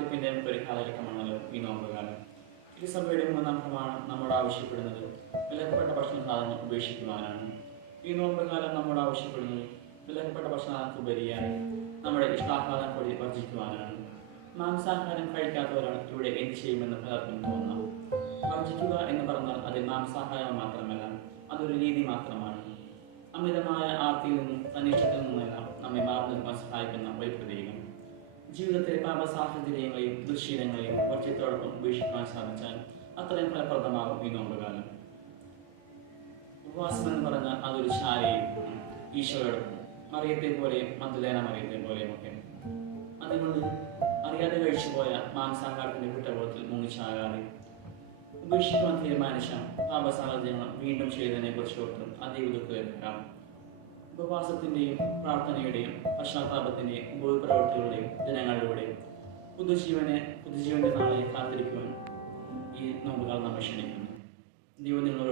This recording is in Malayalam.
കാത്തിരിപ്പിൻ്റെ ഒരു കാലഘട്ടമാണല്ലോ ഈ നോമ്പുകാലം. തിരുസഭയുടെ മൂന്നാം പ്രമാണം നമ്മോട് ആവശ്യപ്പെടുന്നത് വിലക്കപ്പെട്ട ഭക്ഷണ സാധനങ്ങൾ ഉപേക്ഷിക്കുവാനാണ്. ഈ നോമ്പുകാലം നമ്മോട് ആവശ്യപ്പെടുന്നത് വിലക്കപ്പെട്ട ഭക്ഷണത്തിനുപരിയായി നമ്മുടെ ഇഷ്ടാഹാരം കൂടി വർജിക്കുവാനാണ്. മാംസാഹാരം കഴിക്കാത്തവരാണ് ഇവിടെ എന്ത് ചെയ്യുമെന്ന് പലർക്കും തോന്നാം. വർജിക്കുക എന്ന് പറഞ്ഞാൽ അത് മാംസാഹാരം മാത്രമല്ല, അതൊരു രീതി മാത്രമാണ്. അമിതമായ ആർത്തിയിൽ നിന്നും തന്നിഷ്ടത്തിൽ നിന്നെല്ലാം നമ്മെ മാറി നിൽക്കാൻ സഹായിക്കുന്ന ഒരു പ്രതീകം. ജീവിതത്തിലെ പാപ സാഹചര്യങ്ങളെയും ദുശ്ശീലങ്ങളെയും വർജ്യത്തോടൊപ്പം ഉപേക്ഷിക്കാൻ സാധിച്ചാൽ അത്രയും ഫലപ്രദമാകും ഈ നോമ്പുകാലം. ഉപവാസം എന്ന് പറഞ്ഞാൽ അതൊരു ശാലയും ഈശോയോടൊപ്പം മറിയത്തെ പോലെയും മഗ്ദലേന മറിയത്തെ പോലെയും ഒക്കെ. അതുകൊണ്ട് അറിയാതെ കഴിച്ചുപോയ മാംസാഹാരത്തിന്റെ കുറ്റബോധത്തിൽ മുങ്ങിച്ചാകാതെ ഉപേക്ഷിക്കുവാൻ തീരുമാനിച്ച പാപ സാഹചര്യങ്ങൾ വീണ്ടും ചെയ്തതിനെ കുറിച്ച് ഓർത്ത് അതീവ ദുഃഖിതരാം. ഉപവാസത്തിന്റെയും പ്രാർത്ഥനയുടെയും പശ്ചാത്താപത്തിന്റെയും ഉപപ്രവർത്തികളുടെയും ദിനങ്ങളിലൂടെയും പുതുജീവന്റെ നാളെ കാത്തിരിക്കുവാൻ ഈ നോമ്പുകാലം നമ്മെ ക്ഷണിക്കുന്നു. ദൈവം നിങ്ങളോട്